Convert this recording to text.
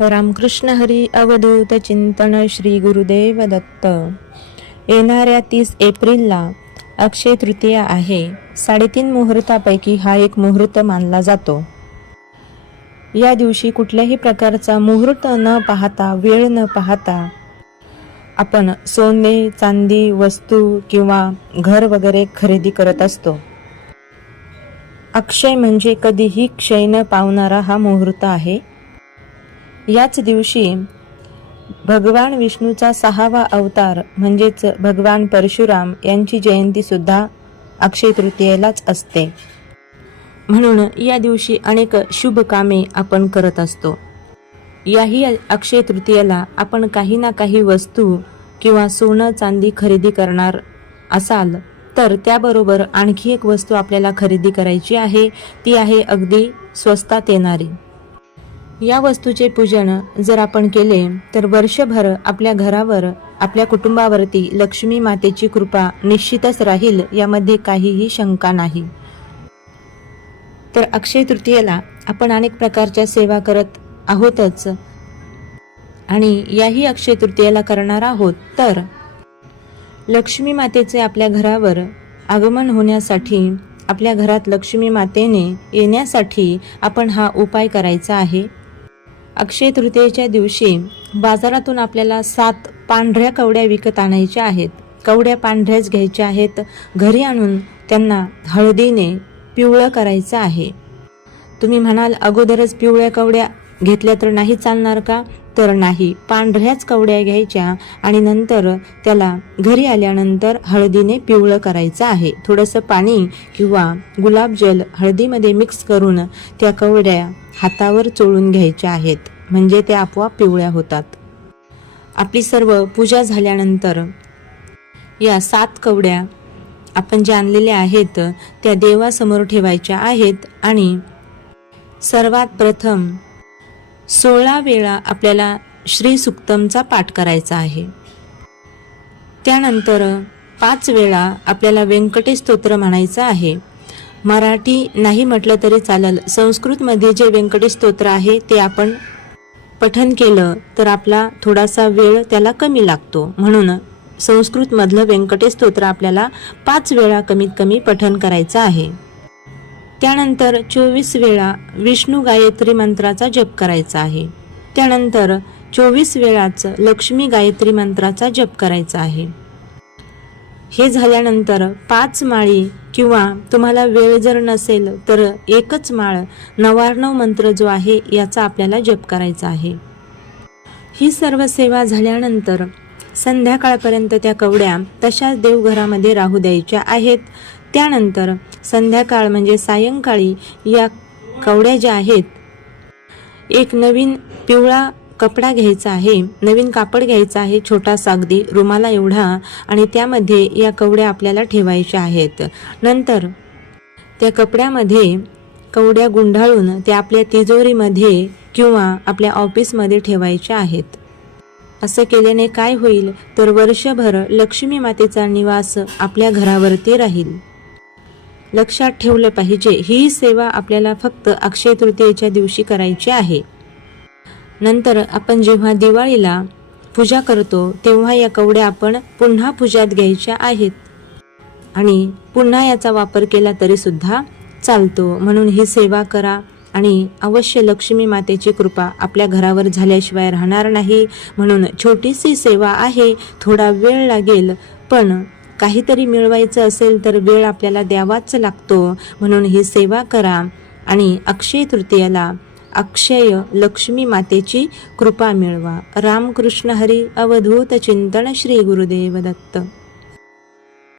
रामकृष्ण हरी अवधूत चिंतन श्री गुरुदेव दत्त. येणाऱ्या तीस एप्रिलला अक्षय तृतीया आहे. साडेतीन मुहूर्तापैकी हा एक मुहूर्त मानला जातो. या दिवशी कुठल्याही प्रकारचा मुहूर्त न पाहता वेळ न पाहता आपण सोने चांदी वस्तू किंवा घर वगैरे खरेदी करत असतो. अक्षय म्हणजे कधीही क्षय न पावणारा हा मुहूर्त आहे. याच दिवशी भगवान विष्णूचा सहावा अवतार म्हणजेच भगवान परशुराम यांची जयंती सुद्धा अक्षय तृतीयेलाच असते. म्हणून या दिवशी अनेक शुभ कामे आपण करत असतो. याही अक्षय तृतीयेला आपण काही ना काही वस्तू किंवा सोनं चांदी खरेदी करणार असाल तर त्याबरोबर आणखी एक वस्तू आपल्याला खरेदी करायची आहे ती आहे अगदी स्वस्तात येणारी. या वस्तूचे पूजन जर आपण केले तर वर्षभर आपल्या घरावर आपल्या कुटुंबावरती लक्ष्मी मातेची कृपा निश्चितच राहील यामध्ये काहीही शंका नाही. तर अक्षय तृतीयेला आपण अनेक प्रकारच्या सेवा करत आहोतच. आणि याही अक्षय तृतीयेला करणार आहोत तर लक्ष्मी मातेचे आपल्या घरावर आगमन होण्यासाठी आपल्या घरात लक्ष्मी मातेने येण्यासाठी आपण हा उपाय करायचा आहे. अक्षय तृतीयेच्या दिवशी बाजारातून आपल्याला सात पांढऱ्या कवड्या विकत आणायच्या आहेत. कवड्या पांढऱ्याच घ्यायच्या आहेत. घरी आणून त्यांना हळदीने पिवळं करायचं आहे. तुम्ही म्हणाल अगोदरच पिवळ्या कवड्या घेतल्या तर नाही चालणार का? तर नाही. पांढऱ्याच कवड्या घ्यायच्या आणि नंतर त्याला घरी आल्यानंतर हळदीने पिवळं करायचं आहे. थोडंसं पाणी किंवा गुलाबजल हळदीमध्ये मिक्स करून त्या कवड्या हातावर चोळून घ्यायच्या आहेत. म्हणजे त्या आपोआप पिवळ्या होतात. आपली सर्व पूजा झाल्यानंतर या सात कवड्या आपण ज्या आणलेल्या आहेत त्या देवासमोर ठेवायच्या आहेत आणि सर्वात प्रथम सोळा वेळा आपल्याला श्री सुक्तमचा पाठ करायचा आहे. त्यानंतर पाच वेळा आपल्याला व्यंकटेश स्तोत्र म्हणायचं आहे. मराठी नाही म्हटलं तरी चालेल. संस्कृतमध्ये जे व्यंकटेश स्तोत्र आहे ते आपण पठन केलं तर आपला थोडासा वेळ त्याला कमी लागतो. म्हणून संस्कृतमधलं व्यंकटेश स्तोत्र आपल्याला पाच वेळा कमीत कमी पठन करायचं आहे. त्यानंतर चोवीस वेळा विष्णू गायत्री मंत्राचा जप करायचा आहे. त्यानंतर चोवीस वेळाच लक्ष्मी गायत्री मंत्राचा जप करायचा आहे. हे झाल्यानंतर पाच माळी किंवा तुम्हाला वेळ जर नसेल तर एकच माळ नवार्णव मंत्र जो आहे याचा आपल्याला जप करायचा आहे. ही सर्व सेवा झाल्यानंतर संध्याकाळपर्यंत त्या कवड्या तशाच देवघरामध्ये राहू द्यायच्या आहेत. त्यानंतर संध्याकाळ म्हणजे सायंकाळी या कवड्या ज्या आहेत एक नवीन पिवळा कपडा घ्यायचा आहे नवीन कापड घ्यायचा आहे छोटासा अगदी रुमाला एवढा आणि त्यामध्ये या कवड्या आपल्याला ठेवायच्या आहेत. नंतर त्या कपड्यामध्ये कवड्या गुंडाळून त्या आपल्या तिजोरीमध्ये किंवा आपल्या ऑफिसमध्ये ठेवायच्या आहेत. असं केल्याने काय होईल? तर वर्षभर लक्ष्मी मातेचा निवास आपल्या घरावरती राहील. लक्षात ठेवलं पाहिजे. ही सेवा आपल्याला फक्त अक्षय तृतीयेच्या दिवशी करायची आहे. नंतर आपण जेव्हा दिवाळीला पूजा करतो तेव्हा या कवड्या आपण पुन्हा पूजात घ्यायच्या आहेत. आणि पुन्हा याचा वापर केला तरी सुद्धा चालतो. म्हणून ही सेवा करा आणि अवश्य लक्ष्मी मातेची कृपा आपल्या घरावर झाल्याशिवाय राहणार नाही. म्हणून छोटीशी सेवा आहे. थोडा वेळ लागेल पण काहीतरी मिळवायचं असेल तर वेळ आपल्याला द्यावाच लागतो. म्हणून ही सेवा करा. आणि अक्षय तृतीयाला अक्षय लक्ष्मी मातेची कृपा मिळवा. रामकृष्ण हरी अवधूत चिंतन श्री गुरुदेव दत्त.